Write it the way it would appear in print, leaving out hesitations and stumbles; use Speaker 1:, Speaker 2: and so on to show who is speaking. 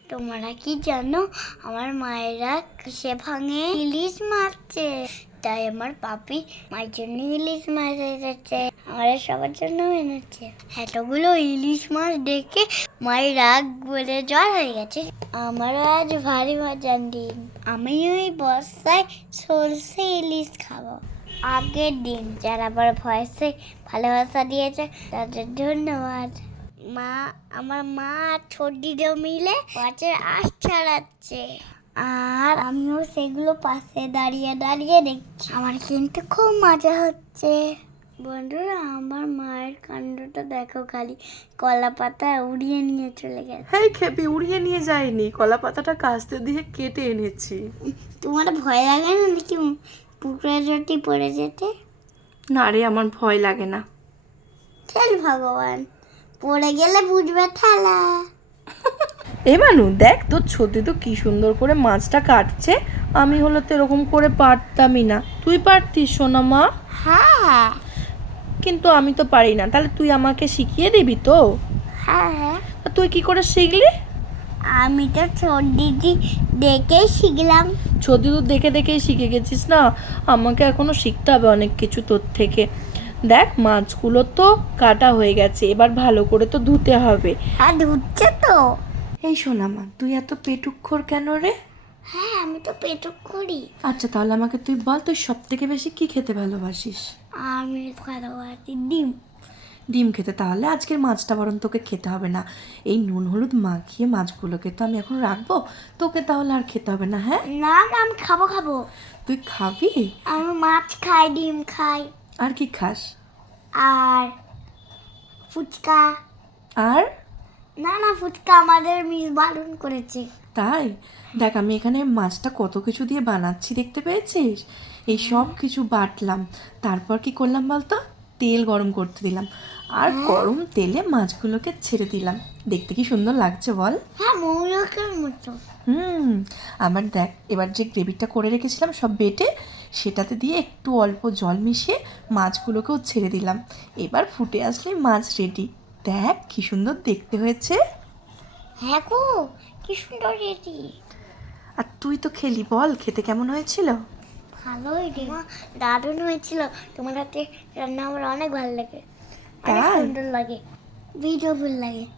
Speaker 1: তোমরা কি জানো আমার মায়েরা কিসে ভাঙে ইলিশ মারছে, তাই আমার পাপি মায়ের জন্য ইলিশ মাছ এনেছে, আমরা সবার জন্য এনেছে। এতগুলো ইলিশ মাছ দেখে মায়ের রাগ বলে জ্বর হয়ে গেছে। আমারও আজ ভারী মজার দিন, আমি ওই বর্ষায় সরষে ইলিশ খাবো। আগের দিন যারা আবার ভয়েসে ভালোবাসা দিয়েছে তাদের ধন্যবাদ। আমার মা আর ছোটিও মিলে মাছের আঁশ ছাড়াচ্ছে, আর আমিও সেগুলো পাশে দাঁড়িয়ে দাঁড়িয়ে দেখছি। আমার কিন্তু খুব মজা হচ্ছে। বন্ধুরা, আমার মায়ের কাণ্ডটা দেখো, খালি কলা পাতা উড়িয়ে নিয়ে চলে গেছে।
Speaker 2: হ্যাঁ খেপি, উড়িয়ে নিয়ে যায়নি, কলা পাতাটা কাস্তে দিয়ে কেটে এনেছি।
Speaker 1: তোমার ভয় লাগে না নাকি পুকুরে জটি পড়ে যেতে?
Speaker 2: না রে, আমার ভয় লাগে না।
Speaker 1: চল ভগবান, পড়ে গেলে বুঝবে ঠেলা।
Speaker 2: এ মানু, দেখ তোর ছোটি তো কি সুন্দর করে মাছটা কাটছে। আমি হলে তো এরকম করে পারতামই না। তুই পারতিস সোনা মা?
Speaker 1: হ্যাঁ।
Speaker 2: কিন্তু আমি তো পারি না। তাহলে তুই আমাকে শিখিয়ে দিবি তো?
Speaker 1: হ্যাঁ।
Speaker 2: তুই কি করে শিখলি?
Speaker 1: আমি তো ছোট দিদি দেখেই শিখলাম।
Speaker 2: ছোটি তো দেখে দেখেই শিখে গেছিস না? আমাকে এখনো শিখতে হবে অনেক কিছু তোর থেকে। দেখ, মাছগুলো তো কাটা হয়ে গেছে, এবার ভালো করে তো ধুতে হবে।
Speaker 1: হ্যাঁ, ধুচ্ছে তো।
Speaker 2: এই সোনা মা, তুই এত পেটুক্ষর কেন রে?
Speaker 1: হ্যাঁ, আমি তো পেটুক করি।
Speaker 2: আচ্ছা, তাহলে আমাকে তুই বল, তুই সব থেকে বেশি কি খেতে ভালোবাসিস?
Speaker 1: আমি ভালোবাসি ডিম।
Speaker 2: ডিম খেতে? তাহলে আজকের মাছটা বরং তোকে খেতে হবে না। এই নুন হলুদ মাখিয়ে মাছগুলোকে তো আমি এখন রাখবো, তোকে তাহলে আর খেতে হবে না। হ্যাঁ
Speaker 1: না, আমি খাবো।
Speaker 2: তুই খাবি?
Speaker 1: আমি মাছ খাই, ডিম খাই,
Speaker 2: আর কি খাস?
Speaker 1: আর ফুচকা।
Speaker 2: আর
Speaker 1: না, ফুচকা আমাদের মিস বারণ করেছে।
Speaker 2: তাই? দেখ, আমি এখানে মাছটা কত কিছু দিয়ে বানাচ্ছি, দেখতে পেয়েছিস? এই সব কিছু বাটলাম, তারপর কি করলাম বলতো? তেল গরম করতে দিলাম, আর গরম তেলে মাছগুলোকে ছেড়ে দিলাম। দেখতে কি সুন্দর লাগছে বল?
Speaker 1: হ্যাঁ, মৌরকের মতো।
Speaker 2: আবার দেখ, এবার যে গ্রেভিটা করে রেখেছিলাম সব বেটে, সেটাতে দিয়ে একটু অল্প জল মিশিয়ে মাছগুলোকেও ছেড়ে দিলাম। এবার ফুটে আসলে মাছ রেডি। দেখ কি সুন্দর দেখতে হয়েছে।
Speaker 1: হ্যাঁ গো, কি সুন্দর রেডি।
Speaker 2: আর তুই তো খেলি, বল খেতে কেমন হয়েছিল?
Speaker 1: ভালোই রে মা, দারুণ হয়েছিল। তোমার হাতে রান্না আমার অনেক ভালো লাগে, অনেক
Speaker 2: তাই?
Speaker 1: সুন্দর লাগে, বিউটিফুল লাগে।